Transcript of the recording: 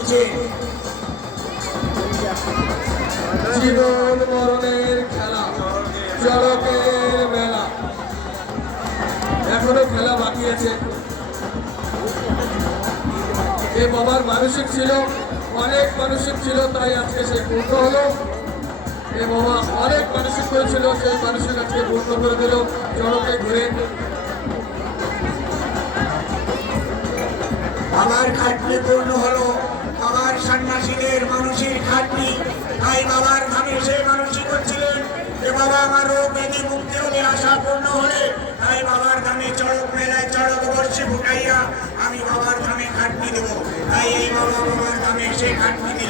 চলছে। জীবন মরণের খেলা, চড়কের মেলা, এখনো খেলা বাকি আছে। এ বাবার মানসিক ছিল, অনেক মানসিক ছিল, তাই আজকে সে পূর্ণ হলো। এ বাবা অনেক মানসিক করেছিল, সেই মানসিক আজকে পূর্ণ করে দিল চড়কে ঘুরে। বাবার খাটনি পূর্ণ হলো, বাবার সন্ন্যাসীদের মানসিক খাটনি। তাই বাবার ধামে সে মানসিক করছিলেন যে বাবা আমার রোগ ব্যাধি মুক্তি হলে, আশা পূর্ণ হলে, তাই বাবার ধামে চড়ক মেলায় চড়ক বর্ষে ফুটাইয়া আমি বাবার ধামে খাটনি দেবো। তাই এই বাবা বাবার ধামে সে খাটনি দিল।